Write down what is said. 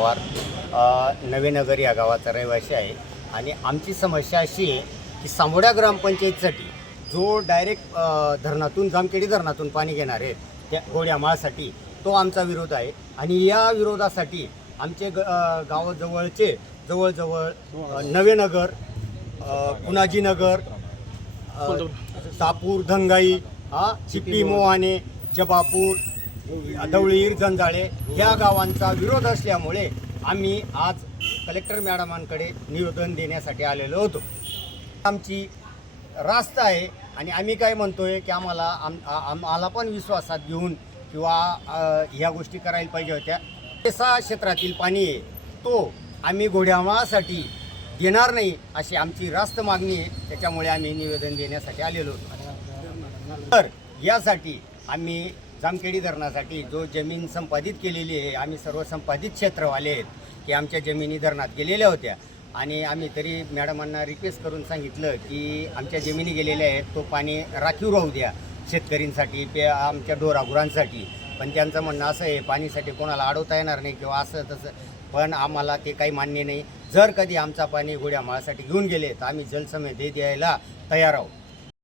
पवार नवेनगर या गावाचा रहिवासी आहे. आणि आमची समस्या अशी आहे की सांबोड्या ग्रामपंचायतीसाठी जो डायरेक्ट धरणातून जामखेडी धरणातून पाणी घेणार आहे त्या गोड्यामाळसाठी तो आमचा विरोध आहे. आणि या विरोधासाठी आमचे ग गावाजवळचे जवळजवळ नवेनगर पुनाजीनगर तापूर धंगाई हा चिपी मोहाणे जबापूर धवळीर जंजाळे या गावांचा विरोध असल्यामुळे आम्ही आज कलेक्टर मॅडमांकडे निवेदन देण्यासाठी आलेलो होतो. आमची रास्त आहे आणि आम्ही काय म्हणतो आहे की आम्हाला आम आम्हाला पण विश्वासात घेऊन किंवा ह्या गोष्टी करायला पाहिजे होत्या. पेसा क्षेत्रातील पाणी आहे. तो आम्ही घोड्यामाळासाठी देणार नाही अशी आमची रास्त मागणी आहे. त्याच्यामुळे आम्ही निवेदन देण्यासाठी आलेलो होतो. तर यासाठी आम्ही जामखेडी धरणासाठी जो जमीन संपादित केलेली आहे आम्ही सर्व संपादित क्षेत्रवाले आहेत की आमच्या जमिनी धरणात गेलेल्या होत्या. आणि आम्ही तरी मॅडमांना रिक्वेस्ट करून सांगितलं की आमच्या जमिनी गेलेल्या आहेत तो पाणी राखीव राहू द्या शेतकरींसाठी पे आमच्या डोरागुरांसाठी. पण त्यांचं म्हणणं असं आहे पाणीसाठी कोणाला अडवता येणार नाही किंवा असं तसं. पण आम्हाला ते काही मान्य नाही. जर कधी आमचा पाणी घोड्यामाळासाठी घेऊन गेले तर आम्ही जलसमय दे द्यायला तयार आहोत.